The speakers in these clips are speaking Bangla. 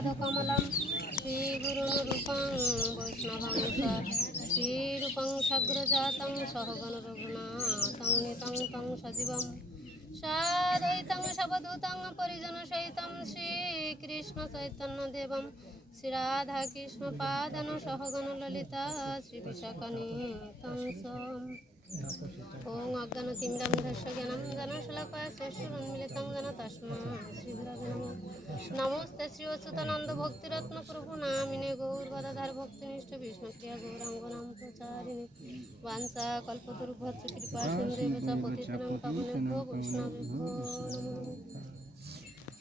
श्रीपादकमलं श्रीगुरुरूपं वैष्णवं श्रीरूपं सग्रजातं सहगणरघुनाथं नितं तं सजीवं साद्वैतं सवधूतं परिजनसहितं श्रीकृष्णचैतन्यदेवं श्रीराधाकृष्णपादन सहगणललिता श्रीविशाखनीतं ওং অজ্ঞান তিমিরাম ধস্য জ্ঞানম জানা শলাকায় শস্যরণ মিলিতং জানা তস্মা শ্রীভরাজনম নমস্তে শ্রী অচ্যুতানন্দ ভক্তিরত্ন প্রভু নামিনে গৌর গদাধার ভক্তিনিষ্ঠ বিষ্ণুপ্রিয়া গৌরাঙ্গ নাম প্রচারিণী বাঞ্ছা কল্পতরু কৃপা সিন্ধু পতিতনং পাবনে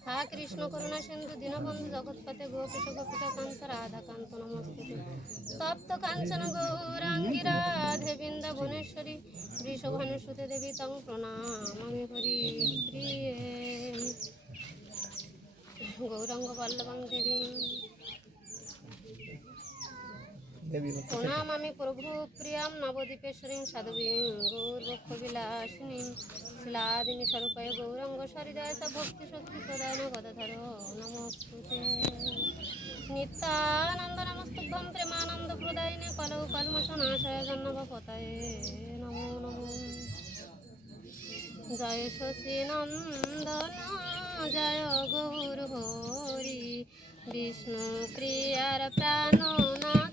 হা কৃষ্ণ করুণা সিন্ধু দীনবন্ধু জগৎপতে গোপীশ গোপিকান্ত কান্ত রাধা কান্ত নমস্তে তপ্ত কাঞ্চন গৌরাঙ্গী রাধে বৃন্দাবনেশ্বরী বৃষভানুসুতে দেবী তং প্রণামামি হরি প্রিয়ে গৌরাঙ্গ বল্লভং দেবী। প্রণামামি প্রভু প্রিয়াম নবদ্বীপেশ্বরীং সাধুবীং গৌরবক্ষবিলাসিনীং শিলাদিনী স্বরূপায় গৌরাঙ্গ সরিদয় ভক্তি শক্তি প্রদান গদাধর নমস্তুতে। নিত্যানন্দ নমস্তুভ্যং প্রেমানন্দ প্রদায়িনে কলৌ কলমশনাশয় জন্নব পতায়ে নমো নমো। জয় শশী নন্দন জয় গৌর হরি বিষ্ণু প্রিয়ার প্রাণনাথ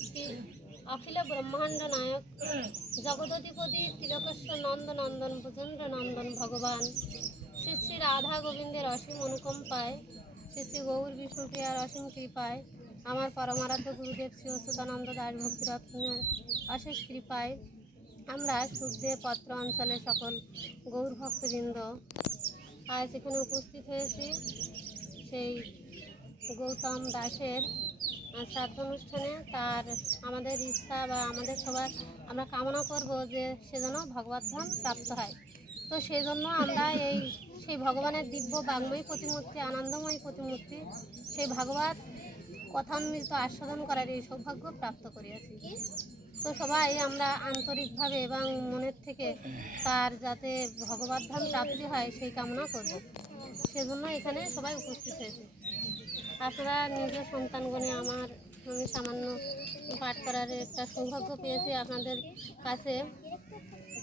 শ্রীমূর্তি অখিল ব্রহ্মাণ্ড নায়ক, জগদধিপতি তিলকেশ্বর নন্দ নন্দন ভূচন্দ্র নন্দন ভগবান। শ্রী শ্রী রাধা গোবিন্দের অসীম অনুকম্পায়, শ্রী শ্রী গৌর বিষ্ণুপ্রিয়ার অসীম কৃপায়, আমার পরমারাধ্য গুরুদেব শ্রী অচ্যুতানন্দ দাস ভক্তিরত্নের অশেষ কৃপায়, আমরা সুখদেব পত্র অঞ্চলের সকল গৌর ভক্তবৃন্দ আজ এখানে উপস্থিত হয়েছি। সেই গৌতম দাসের শ্রাদ্ধ অনুষ্ঠানে তার আমাদের ইচ্ছা বা আমাদের সবার আমরা কামনা করব যে সে যেন ভগবত ধাম প্রাপ্ত হয়। তো সেই জন্য আমরা এই সেই ভগবানের দিব্য বাংময়ী প্রতিমূর্তি, আনন্দময়ী প্রতিমূর্তি, সেই ভাগবত কথামৃত আস্বাদন করার এই সৌভাগ্য প্রাপ্ত করিয়াছি। তো সবাই আমরা আন্তরিকভাবে এবং মনের থেকে তার যাতে ভগবত ধাম প্রাপ্তি হয় সেই কামনা করব। সেজন্য এখানে সবাই উপস্থিত হয়েছে। আপনারা নিজ সন্তানগণে আমার আমি সামান্য পাঠ করার একটা সৌভাগ্য পেয়েছি আপনাদের কাছে।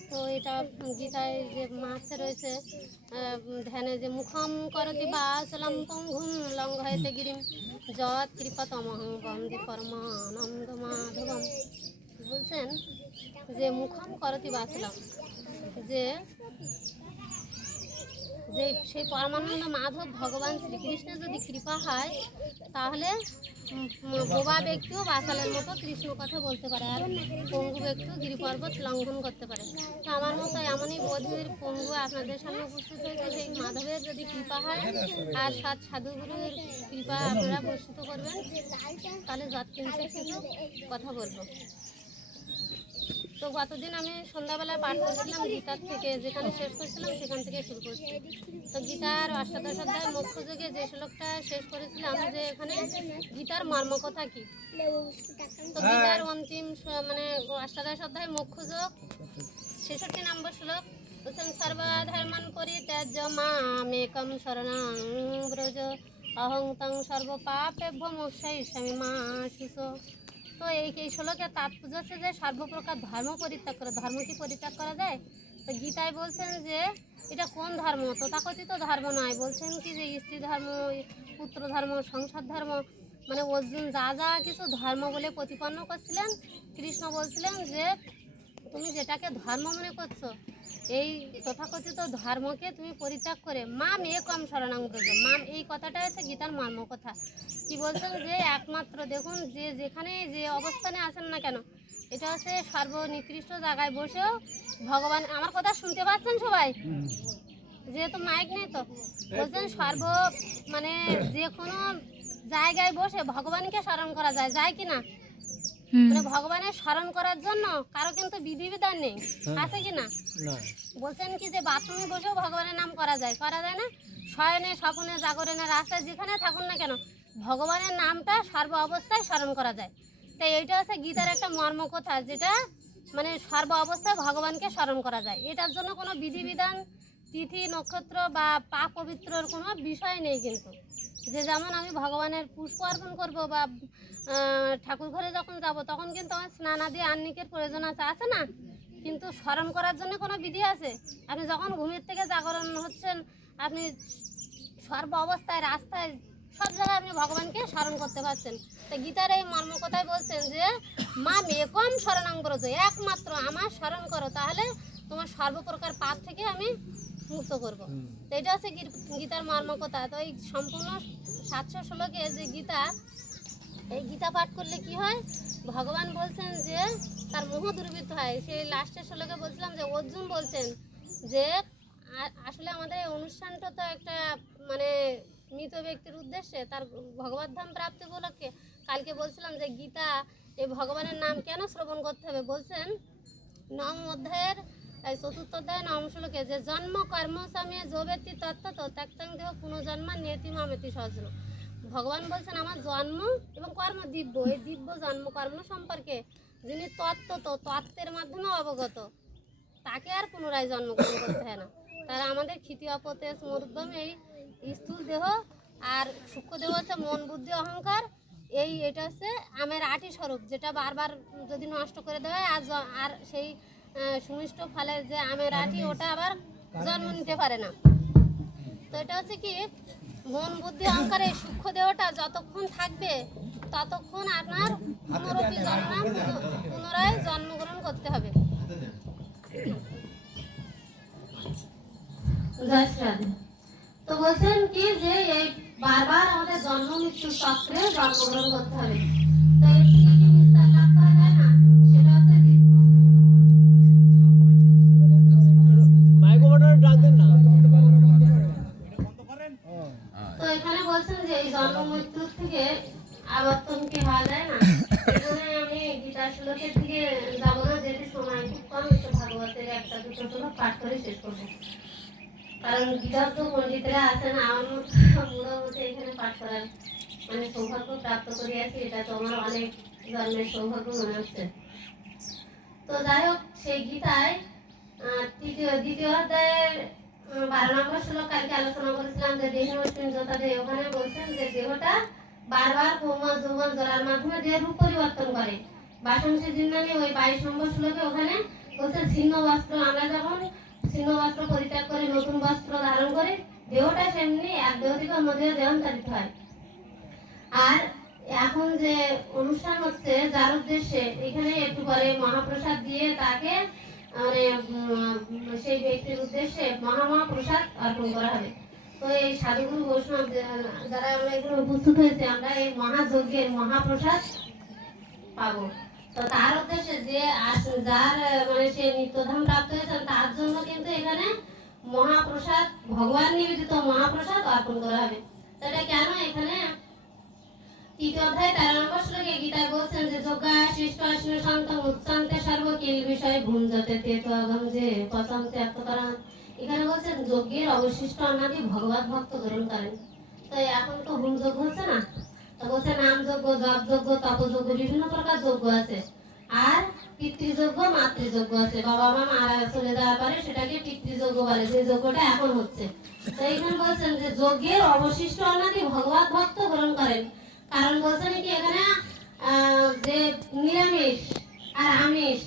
তো এটা গীতায় যে মাসে রয়েছে ধ্যানে যে মুখম করতি বাচলম পঙ্গুম লঙ্ঘয়তে গিরিম যৎ কৃপতমহং বন্দে পরমানন্দ মাধবম। বলছেন যে মুখম করতি বাচলম যে যে সেই পরমানন্দ মাধব ভগবান শ্রীকৃষ্ণের যদি কৃপা হয়, তাহলে বোবা ব্যক্তিও বাসালের মতো কৃষ্ণ কথা বলতে পারে আর পঙ্গু ব্যক্তিও গিরি পর্বত লঙ্ঘন করতে পারে। তো আমার মতো এমনই বোধের পঙ্গু আপনাদের সামনে উপস্থিত হয়েছে, সেই মাধবের যদি কৃপা হয় আর সাত সাধুগুরুর কৃপা আপনারা বর্ষিত করবেন, তাহলে যৎকিঞ্চে কিছু কথা বলব। তো গতদিন আমি সন্ধ্যাবেলায় পাঠ করছিলাম গীতার থেকে, যেখানে শেষ করছিলাম সেখান থেকে শুরু করছি। তো গীতার অষ্টাদশ অধ্যায় মুখ্য যুগে যে শ্লোকটা শেষ করেছিলাম যে এখানে গীতার মর্মকথা কি? তো গীতার অন্তিম মানে অষ্টাদশ অধ্যায় মুখ্য যোগ, ছেষট্টি নম্বর শ্লোক বলছেন সর্বধর্মান পরিত্যাজ্য মামেকম শরণাং ব্রজ, অহং তং সর্বপাপেভ্য মোক্ষয়িষ্যামি মা শিশু তো এই এই শ্লোকের তাৎপর্য হচ্ছে যে সর্বপ্রকার ধর্ম পরিত্যাগ করে, ধর্ম কি পরিত্যাগ করা যায়? তো গীতায় বলছেন যে এটা কোন ধর্ম? তথাকথিত ধর্ম নয়। বলছেন কি যে স্ত্রী ধর্ম, পুত্র ধর্ম, সংসার ধর্ম। মানে অর্জুন যা যা কিছু ধর্ম বলে প্রতিপন্ন করছিলেন, কৃষ্ণ বলছিলেন যে তুমি যেটাকে ধর্ম মনে করছ, এই তথাকথিত ধর্মকে তুমি পরিত্যাগ করে, মাম এ কম শরণাং ব্রজ মাম, এই কথাটা হচ্ছে গীতার মর্ম কথা কি বলছেন যে একমাত্র দেখুন যে যেখানে যে অবস্থানে আছেন না কেন এটা হচ্ছে সর্বনিকৃষ্ট জায়গায় বসেও ভগবান আমার কথা শুনতে পাচ্ছেন সবাই? যেহেতু মাইক নেই তো বলছেন সর্ব মানে যে কোনো জায়গায় বসে ভগবানকে স্মরণ করা যায় যায় কি না? মানে ভগবানের স্মরণ করার জন্য কারও কিন্তু বিধিবিধান নেই আছে কি না? না। বলছেন কি যে বাথরুমে বসেও ভগবানের নাম করা যায় করা যায় না? শয়নে স্বপনে জাগরণে রাস্তায় যেখানে থাকুন না কেন ভগবানের নামটা সর্ব অবস্থায় স্মরণ করা যায়। তাই এইটা হচ্ছে গীতার একটা মর্ম কথা, যেটা মানে সর্ব অবস্থায় ভগবানকে স্মরণ করা যায়। এটার জন্য কোনো বিধিবিধান, তিথি, নক্ষত্র বা পাপ পবিত্রর কোনো বিষয় নেই কিন্তু। যে যেমন আমি ভগবানের পুষ্প অর্পণ করব বা ঠাকুর ঘরে যখন যাব, তখন কিন্তু আমার স্নানাদি আন্নিকের প্রয়োজন আছে আছে না? কিন্তু স্মরণ করার জন্য কোনো বিধি আছে? আপনি যখন ঘুমের থেকে জাগরণ হচ্ছেন, আপনি সর্ব অবস্থায় রাস্তায় সব জায়গায় আপনি ভগবানকে স্মরণ করতে পারছেন। তো গীতার এই মর্ম কথায় বলছেন যে মা মেকম স্মরণাঙ্গরত একমাত্র আমার স্মরণ করো তাহলে তোমার সর্বপ্রকার পাপ থেকে আমি মুক্ত করব। তো এটা হচ্ছে গীতার মর্ম কথা। তো এই সম্পূর্ণ সাতশো ষোলোকে যে গীতা এই গীতা পাঠ করলে কি হয়? ভগবান বলছেন যে তার মোহ দুর্বৃত্ত হয়। সেই লাস্টের শ্লোকে বলছিলাম যে অর্জুন বলছেন যে আসলে আমাদের এই অনুষ্ঠানটা তো একটা মানে মৃত ব্যক্তির উদ্দেশ্যে তার ভগবত ধাম প্রাপ্তি উপলক্ষে কালকে বলছিলাম যে গীতা, এই ভগবানের নাম কেন শ্রবণ করতে হবে? বলছেন নম অধ্যায়ের চতুর্থ অধ্যায় নম শ্লোকে যে জন্ম কর্ম যে ব্যক্তি তত্ত্ব তো ত্যাক্তাং দেহ পুনর্জন্মা নিয়তি মামেতি সহস্র। ভগবান বলছেন, আমার জন্ম এবং কর্ম দিব্য। এই দিব্য জন্ম কর্ম সম্পর্কে যিনি তত্ত্ব তো তত্ত্বের মাধ্যমে অবগত, তাকে আর পুনরায় জন্মগ্রহণ করতে হয় না। তারা আমাদের ক্ষিতি, অপতেজ মরুদ্যম এই স্থূল দেহ আর সূক্ষ্ম দেহ হচ্ছে মন বুদ্ধি অহংকার। এই এটা হচ্ছে আমের আটি স্বরূপ যেটা বারবার যদি নষ্ট করে দেওয়া হয় আর আর সেই সুমিষ্ট ফলের যে আমের আটি ওটা আবার জন্ম নিতে পারে না। তো এটা হচ্ছে কি মন বুদ্ধি অহংকার এই সূক্ষ্ম দেহটা যতক্ষণ থাকবে ততক্ষণ আপনার পুনরপি জন্ম পুনরায় জন্মগ্রহণ করতে হবে। জয় শ্রী তো বলছেন কি যে এই বারবার আমাদের জন্ম মৃত্যু চক্রে জন্মগ্রহণ করতে হবে। তো এর থেকে কি বিস্তার লাভ করা যায় না সেটা হচ্ছে কি- মাইক্রোফোনটা ডাক দেন না তো এখানে বলছেন যে এই জন্ম মৃত্যু থেকে আবর্তন কি হওয়া যায় না এখানে আমি গীতা শ্লোকের দিকে যাব না যেটি সময় খুব কম একটু ভাগবতের একটা দুটো শ্লোক পাঠ করে শেষ করব কারণ তো পণ্ডিতরা আছেন আমার বুড়ো মতো এখানে পাঠ করার মানে সৌভাগ্য প্রাপ্ত করিয়াছি, এটা তো আমার অনেক জন্মের সৌভাগ্য মনে হচ্ছে। তো যাই হোক, সেই গীতায় তৃতীয়, দ্বিতীয় অধ্যায়ের বারো নম্বর শ্লোক কালকে আলোচনা করেছিলাম যে দেহ ওখানে বলছেন যে দেহটা বারবার কৌমা যৌবন, জলার মাধ্যমে দেহের রূপ পরিবর্তন করে। বাসন বাসন্তী জিন্দানি ওই বাইশ নম্বর শ্লোকে ওখানে বলছে, ছিন্ন বস্ত্র, আমরা যখন ছিন্ন বস্ত্র পরিত্যাগ করে নতুন বস্ত্র ধারণ করে দেহটা সেমনি এক দেহ থেকে অন্য দেহ দেহান্তরিত হয়। আর এখন যে অনুষ্ঠান হচ্ছে, যার উদ্দেশ্যে এখানে একটু পরে মহাপ্রসাদ দিয়ে তাকে মানে সেই ব্যক্তির উদ্দেশ্যে মহামহা প্রসাদ অর্পণ করা হবে। তো এই সাধুগুরু বৈষ্ণব, যারা আমরা এখানে উপস্থিত হয়েছে, আমরা এই মহাযজ্ঞের মহাপ্রসাদ পাবো। তার উদ্দেশ্যে যে যার মানে সে নিত্যধাম প্রাপ্ত হয়েছেন, তার জন্য কিন্তু এখানে মহাপ্রসাদ, ভগবান নিবেদিত মহাপ্রসাদ অর্পণ করা হবে। এটা কেন এখানে তৃতীয় অধ্যায় তেরো নম্বর শ্লোকে গীতায় বলছেন যে, যোগা শিষ্ট অশ্ন শান্ত উচ্চান্তে সর্বকিল বিষয়ে ভুঞ্জতে তেত অগম যে পচন্তে আত্মকরণ এখানে বলছেন, যজ্ঞের অবশিষ্ট অন্নাদি ভগবত ভক্ত গ্রহণ করেন। তো এখন তো হোম যজ্ঞ হচ্ছে না? তো বলছে নাম যজ্ঞ জপ যজ্ঞ তপযজ্ঞ বিভিন্ন প্রকার যজ্ঞ আছে। আর পিতৃযজ্ঞ মাতৃযজ্ঞ আছে। বাবা, মা, মারা চলে যাওয়ার পরে সেটাকে পিতৃযজ্ঞ বলে, যে যজ্ঞটা এখন হচ্ছে। তো এইখানে বলছেন যে যজ্ঞের অবশিষ্ট অন্নাদি ভগবত ভক্ত গ্রহণ করেন। কারণ বলছেন কি এখানে যে নিরামিষ আর আমিষ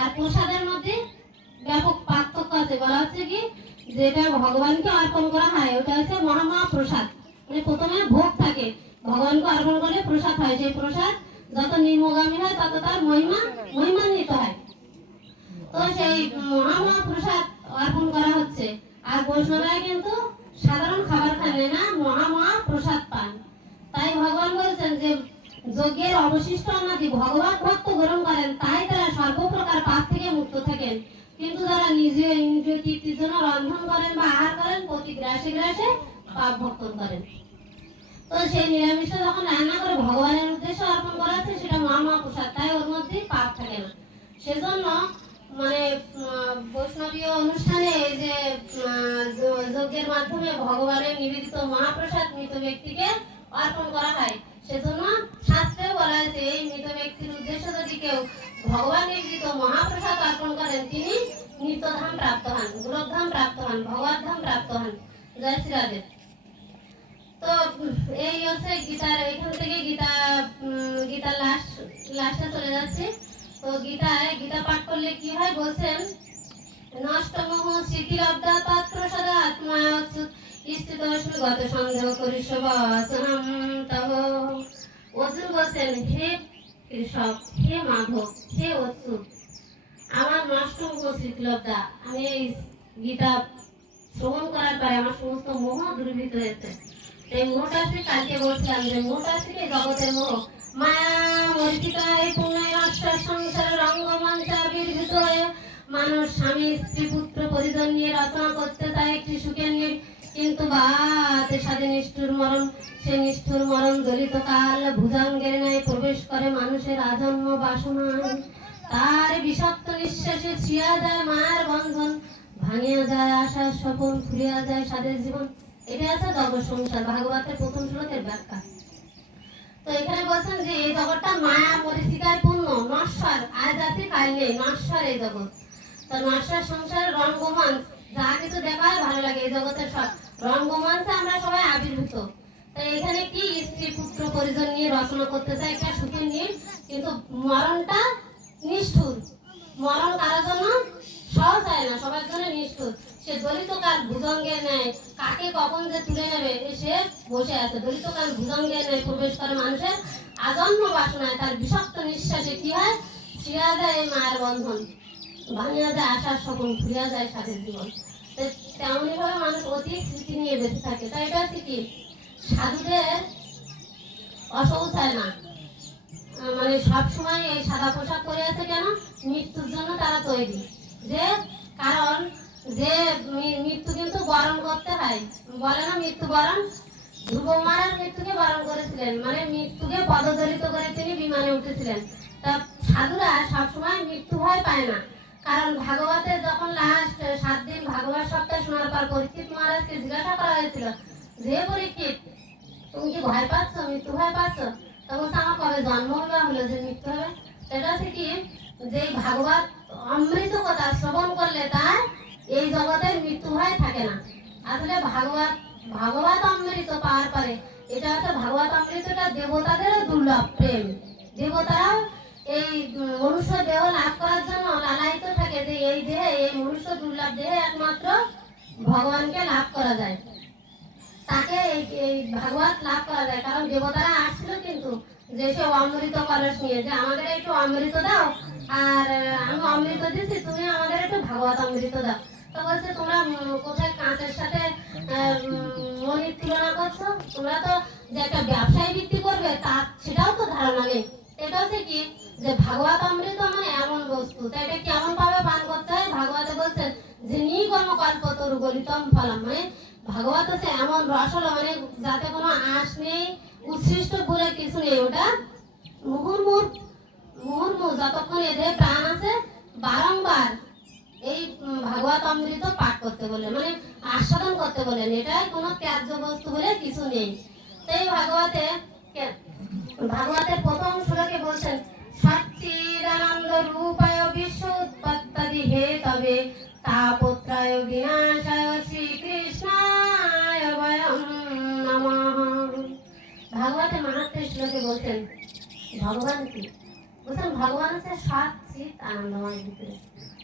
আর প্রসাদের মধ্যে ব্যাপক পার্থক্য আছে। বলা হচ্ছে কি, যেটা ভগবানকে অর্পণ করা হয়, ওটা হচ্ছে মহামহা প্রসাদ মানে প্রথমে ভোগ থাকে। ভগবানকে অর্পণ করলে প্রসাদ হয়। সেই প্রসাদ যত নিম্নগামী হয়, তত তার মহিমা মহিমান্বিত হয়। তো সেই মহামহা প্রসাদ অর্পণ করা হচ্ছে। আর বৈষ্ণবরা কিন্তু সাধারণ খাবার খান না মহামহা প্রসাদ পান। তাই ভগবান বলছেন যে, যজ্ঞের অবশিষ্ট অন্নাদি ভগবান ভক্ত গ্রহণ করেন, তাই তারা সর্বপ্রকার পাপ থেকে মুক্ত থাকেন। কিন্তু যারা নিজে ইন্দ্রিয় তৃপ্তির জন্য রন্ধন করেন বা আহার করেন, প্রতি গ্রাসে গ্রাসে পাপ ভক্ষণ করেন। তো সেই নিরামিষ যখন রান্না করে ভগবানের উদ্দেশ্যে অর্পণ করা হচ্ছে, সেটা মহামহা প্রসাদ, তাই ওর মধ্যে পাপ থাকে না। সেজন্য মানে বৈষ্ণবীয় অনুষ্ঠানে এই যে যজ্ঞের মাধ্যমে ভগবানের নিবেদিত মহাপ্রসাদ মৃত ব্যক্তিকে অর্পণ করা হয়। সেজন্য শাস্ত্রেও বলা হয়েছে, এই মৃত ব্যক্তির উদ্দেশ্যে যদি কেউ ভগবান নিবেদিত মহাপ্রসাদ অর্পণ করেন, তিনি নিত্যধাম প্রাপ্ত হন গুরুধাম প্রাপ্ত হন ভগবত ধাম প্রাপ্ত হন। জয় শ্রী রাধে। তো, এই হচ্ছে গীতার এখান থেকে গীতা গীতার লাস্ট লাস্টে চলে যাচ্ছে। তো গীতায় গীতা পাঠ করলে কি হয় বলছেন? নষ্ট মোহ স্মৃতিলব্ধা পাত্র সদা আত্মা স্থিত গত সন্দেহ করিস তব। অর্জুন বলছেন, হে কৃষক, হে মাধব, হে অচ্যুত আমার নষ্ট মোহ স্মৃতিলব্ধা আমি এই গীতা শ্রবণ করার পরে আমার সমস্ত মোহ দূরীভূত হয়েছে। এই মোহটা থেকে কালকে বলছিলাম যে মোহটা থেকে জগতের মোহ মায়া রঙ্গমঞ্চ আবির্ভূত হয়ে মানুষ, স্বামী, স্ত্রী, পুত্র পরিজন নিয়ে রচনা করতে চায় একটি সুখের নিয়ে কিন্তু বাতে সাথে নিষ্ঠুর মরণ, সে নিষ্ঠুর মরণ দলিত কাল ভুজাঙ্গের ন্যায় প্রবেশ করে মানুষের আজন্ম বাসনায় তার বিষাক্ত নিঃশ্বাসে ছিয়া যায় মায়ের বন্ধন, ভাঙিয়া যায় আশার স্বপন, ফুরিয়া যায় সাদের জীবন। এটা আছে জগৎ সংসার ভাগবতের প্রথম শ্লোকের ব্যাখ্যা। তো এখানে বলছেন যে এই জগৎটা মায়া পরিচিকায় পূর্ণ, নশ্বর আর জাতি কাল নেই, নশ্বর এই জগৎ। তো নশ্বর সংসারের রঙ্গমঞ্চ যা কিছু দেখা ভালো লাগে এই জগতের সব। রঙ্গমঞ্চে আমরা সবাই আবির্ভূত। তো এখানে কি স্ত্রী পুত্র পরিজন নিয়ে রচনা করতে চাই একটা সুখের নিয়ে, কিন্তু মরণটা নিষ্ঠুর। মরণ কারোর জন্য সহজ হয় না, সবার জন্য নিষ্ঠুর। সে দলিত কাল ভুজঙ্গের নেয় কাকে কখন যে তুলে নেবে সে বসে আছে। দলিত কাল ভুজঙ্গের নেয় প্রবেশ করে মানুষের আজন্ম বাসনায়, তার বিষাক্ত নিঃশ্বাসে কি হয়? ছিয়া যায় মায়ের বন্ধন, ভাঙিয়া যায় আশার স্বপন ফুরিয়া যায় সাথের জীবন। তেমনি ভাবে মানুষ অতি স্মৃতি নিয়ে বেঁচে থাকে। তাই এটা হচ্ছে কি? সাধুদের অসৌচ হয় না মানে সব সময় এই সাদা পোশাক পরে আছে কেন? মৃত্যুর জন্য তারা তৈরি। যে কারণ যে মৃত্যু কিন্তু বরণ করতে হয়। বলে না মৃত্যু বরণ? ধ্রুব মহারাজ মৃত্যুকে বরণ করেছিলেন। মানে মৃত্যুকে পদদলিত করে তিনি বিমানে উঠেছিলেন। তা সাধুরা সবসময় মৃত্যু ভয় পায় না। কারণ ভাগবতে যখন লাস্ট সাত দিন ভাগবত সপ্তাহ শোনার পর পরীক্ষিত মহারাজকে জিজ্ঞাসা করা হয়েছিল, যে পরীক্ষিত, তুমি কি ভয় পাচ্ছ? মৃত্যু ভয় পাচ্ছ? তখন আমার কবে জন্ম হবে হলো যে মৃত্যু হবে। সেটা হচ্ছে কি, যে ভাগবত অমৃত কথা শ্রবণ করলে তার এই জগতের মৃত্যু ভয় থাকে না। আসলে ভাগবত ভাগবত অমৃত পাওয়ার পরে এটা হচ্ছে ভাগবত অমৃতটা দেবতাদেরও দুর্লভ প্রেম। দেবতারা এই মনুষ্য দেহ লাভ করার জন্য লালায়িত থাকে যে এই দেহে, এই মনুষ্য দুর্লভ দেহে একমাত্র ভগবানকে লাভ করা যায়। তাকে এই ভাগবত লাভ করা যায়। কারণ দেবতারা আসছিল কিন্তু যে সে অমৃত কলস নিয়ে, যে আমাদের একটু অমৃত দাও। আর আমি অমৃত দিচ্ছি, তুমি আমাদের একটু ভাগবত অমৃত দাও। বলছে, তোমরা কোথায় কাঁচের সাথে মনির তুলনা করছ? তোমরা তো যে একটা ব্যবসায় ভিত্তি করবে তা সেটাও তো ধারণা নেই। এটা হচ্ছে কি? যে ভাগবত অমৃত মানে এমন বস্তু। তাই এটা কেমন ভাবে পান করতে হয়? ভাগবতে বলছেন যিনি কর্ম কল্পতরু গলিতম ফলম। মানে ভাগবত হচ্ছে এমন রস হলো মানে যাতে কোনো আঁশ নেই উচ্ছিষ্ট বলে কিছু নেই। ওটা মুহুর্মুর মুহুর্মু যতক্ষণ এদের প্রাণ আছে, বারংবার ভাগবত অমৃত পাঠ করতে বলে মানে আস্বাদন করতে বলেন এটা কোনো ত্যায্য বস্তু বলে কিছু নেই। তাই ভাগবতে ভাগবতের প্রথম শ্লোকে বলছেন, সচ্চিদানন্দ রূপায় বিশ্ব উৎপত্তাদি হে তবে তাপত্রায় বিনাশায় শ্রীকৃষ্ণায় বয়ম ভাগবতের মাহাত্ম শ্লোকে বলছেন, ভগবান কি? বলছেন, ভগবান হচ্ছে সৎ চিত আনন্দময় ভিতরে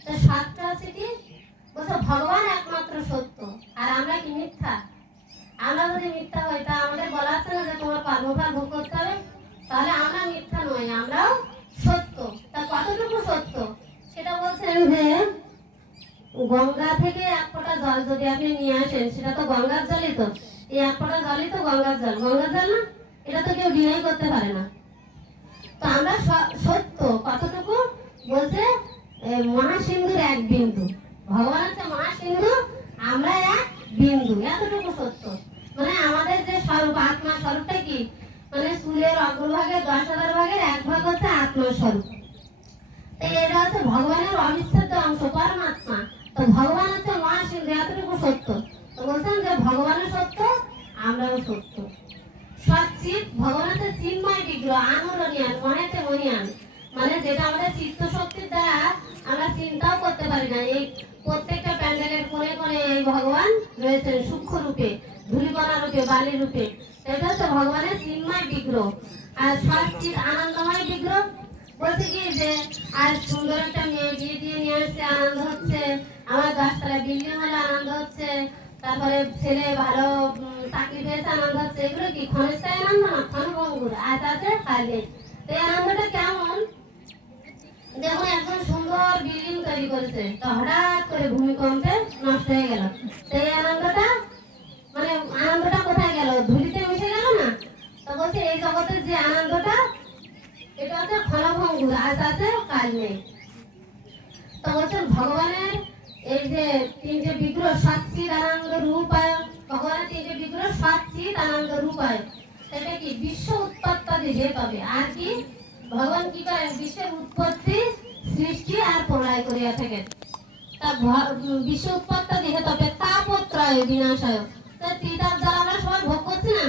তো সৎটা হচ্ছে কি? বলছে, ভগবান একমাত্র সত্য, আর আমরা কি মিথ্যা? আমরা যদি মিথ্যা হই, তা আমাদের বলা আছে না যে তোমার কর্মফল ভোগ করতে হবে? তাহলে আমরা মিথ্যা নই, আমরাও সত্য। তা কতটুকু সত্য? সেটা বলছেন যে, গঙ্গা থেকে এক ফোঁটা জল যদি আপনি নিয়ে আসেন, সেটা তো গঙ্গার জলই তো এই এক ফোঁটা জলই তো গঙ্গার জল গঙ্গার জল না এটা তো কেউ ডিনাই করতে পারে না তো আমরা স- সত্য কতটুকু বলছে এ, মহাসিন্ধুর এক বিন্দু ভগবান হচ্ছে মহাসিন্ধু আমরা এক বিন্দু এতটুকু সত্য মানে আমাদের যে স্বরূপ আত্মা স্বরূপটা কি মানে চুলের অগ্রভাগের দশ হাজার ভাগের এক ভাগ হচ্ছে আত্মা স্বরূপ তো এটা হচ্ছে ভগবানের অবিচ্ছেদ্য অংশ, পরমাত্মা। তো ভগবান হচ্ছে মহাসিন্ধু এতটুকু সত্য। তো বলছেন যে ভগবানের সত্য, আমরাও সত্য। সচিত ভগবান হচ্ছে চিন্ময় বিগ্রহ আনরণিয়ান মনেতে মনিয়ান। মানে যেটা আমাদের চিত্ত শক্তির দ্বারা আমরা চিন্তাও করতে পারি না। এই প্রত্যেকটা প্যান্ডেলের কোণে কোণে এই ভগবান রয়েছেন সূক্ষ্ম রূপে ধূলিকণা রূপে বালি রূপে এটা হচ্ছে ভগবানের চিন্ময় বিগ্রহ। আর সচিত আনন্দময় বিগ্রহ বলছে কি যে আর সুন্দর একটা মেয়ে দিয়ে নিয়ে আসছে আনন্দ হচ্ছে। আমার দশতলা বিল্ডিং আনন্দ হচ্ছে। তারপরে ছেলে ভালো চাকরি পেয়েছে, আনন্দ হচ্ছে। কি ক্ষণস্থায়ী আনন্দ না ক্ষণভঙ্গুর আজ আছে নেই। তো আনন্দটা কেমন? দেখুন একজন সুন্দর তৈরি করেছে। তো হঠাৎ করে ভূমিকম্পে নষ্ট হয়ে গেল। এই আনন্দটা মানে আনন্দটা কোথায় গেল? ধুলিতে মিশে গেল না? তো বলছে, এই জগতের যে আনন্দটা এটা হচ্ছে ক্ষণভঙ্গুর আজ আছে কাল নেই। তো বলছেন ভগবানের এই যে তিনটে বিগ্রহ সচ্চিদ আনন্দ রূপায়, ভগবানের তিনটে বিগ্রহ সচ্চিদ আনন্দ রূপায়, সেটা কি বিশ্ব উৎপত্তি যে তবে আর কি? ভগবান কি করেন বিশ্বের উৎপত্তি, সৃষ্টি আর প্রলয় করিয়া থাকেন। তা বিশ্ব উৎপত্তি দেখে তবে তাপত্রয় বিনাশয়। তা ত্রিতাপ জল আমরা সবাই ভোগ করছি না?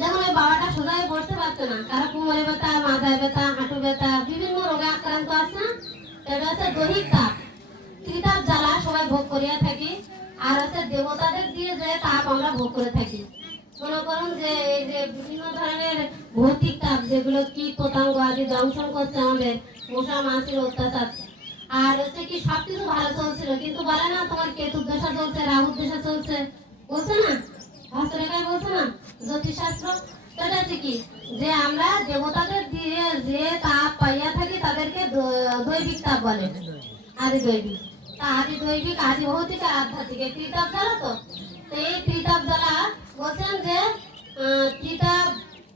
যেমন ওই বাবাটা সোজা হয়ে বসতে পারছে না। কারও কোমরে ব্যথা, মাথায় ব্যথা, হাঁটু ব্যথা, বিভিন্ন রোগে আক্রান্ত আছে, না? এটা হচ্ছে দৈহিক তাপ। ত্রিতাপ জ্বালা সবাই ভোগ করিয়া থাকি, আর হচ্ছে দেবতাদের দিয়ে যে তাপ আমরা ভোগ করে থাকি। মনে করুন যে এই যে বিভিন্ন ধরনের ভৌতিক তাপ, যেগুলো কি পতঙ্গ আদি দংশন করছে আমাদের মশা মাছির অত্যাচার। আর হচ্ছে কি, সবকিছু ভালো চলছিল, কিন্তু বলে না তোমার কেতুর দশা চলছে, রাহুর দশা চলছে, বলছে না? হস্তরেখায় বলছে না জ্যোতিষশাস্ত্র কি যে আমরা দেবতাদের দিয়ে যে তাপ পাইয়া থাকি তাদেরকে দৈবিক তাপ বলে আদি দৈবিক তা আদি দৈবিক আদি ভৌতিক আধ্যাত্মিক এই ত্রিতাপ তো এই ত্রিতাপ বলছেন যে ত্রিতাপ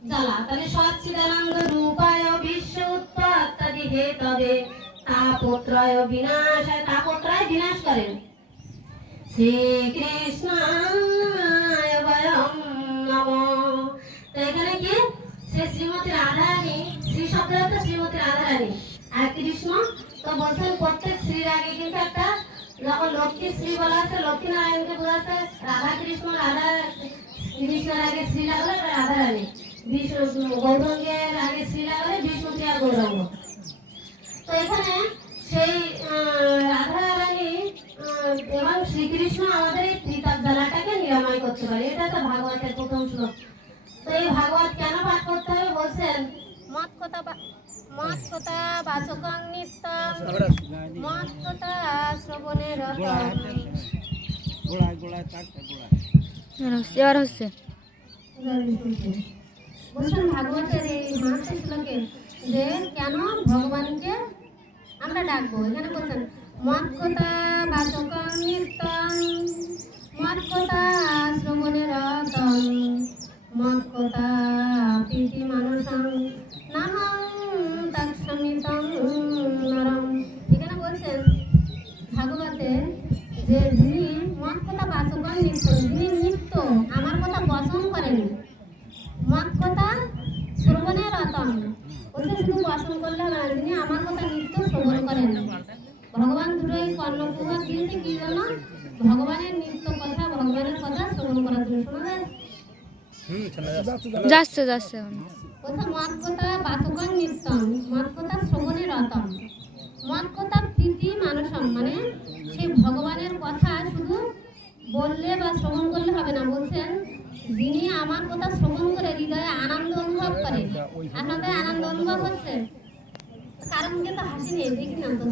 জ্বালা তাহলে সচ্চিদানন্দ রূপায় বিশ্ব উৎপত্তি হে তবে তাপত্রয় বিনাশ তাপত্রয় বিনাশ। করেন শ্রীকৃষ্ণায় বয়ম নম। এখানে কি? সে শ্রীমতী রাধারানী শ্রী শব্দ শ্রীমতী রাধারানী আর কৃষ্ণ, তো বলছেন প্রত্যেক শ্রীর আগে কিন্তু একটা যখন লক্ষ্মী শ্রী বলা লক্ষ্মী নারায়ণকে বোঝাচ্ছে রাধা কৃষ্ণ, রাধা কৃষ্ণের আগে শ্রী লাগলে রাধারানী বিষ্ণু গৌরঙ্গের আগে শ্রী লাগলে বিষ্ণুপ্রী আর গৌরঙ্গ তো এখানে রতম গোড়ায় গোড়ায় থাকতে গোড়ায় এবার হচ্ছে বলছেন ভাগবতের এই মাহাত্ম শ্লোকে যে কেন ভগবানকে আমরা ডাকবো? এখানে বলছেন মত কথা বাচক নৃত্যং মত কথা শ্রবণের রতন মত কথা প্রীতি মানুষং। যে যিনি মত কথা বাচকন নিত্য যিনি নিত্য আমার কথা বচন করেন। মত কথা শ্রবণের রতন। বলছে শুধু বচন করলে হবে না যিনি আমার কথা নিত্য শ্রবণ করেন। ভগবান দুটোই কর্ণপ্রভাব দিয়েছে কি জন্য ভগবানের নিত্য কথা ভগবানের কথা শ্রবণ করার জন্য। শোনা যায়? যাচ্ছে। যাচ্ছে বলছে মত কথা বাচকন নিত্যম মত কথা শ্রবণের রতন। মত কথা, প্রীতি মানুষম মানে সেই ভগবানের কথা শুধু বললে বা শ্রবণ করলে হবে না। বলছেন, যিনি আমার কথা শ্রবণ করে হৃদয়ে আনন্দ অনুভব করে, আপনাদের আনন্দ অনুভব হচ্ছে? কারণ মুখে তো হাসি নেই দেখি না তো?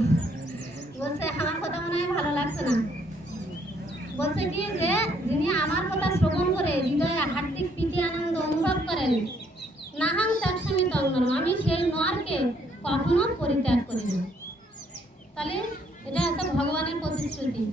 বলছে, আমার কথা মনে হয় ভালো লাগছে না। বলছে কি যে, যিনি আমার কথা শ্রবণ করে হৃদয়ে হার্দিক প্রীতি, আনন্দ অনুভব করেন, নাহাং চাকসামি তঙ্গনম আমি সেই নরকে কখনো পরিত্যাগ করি না। তাহলে এটা একটা ভগবানের প্রতিশ্রুতি।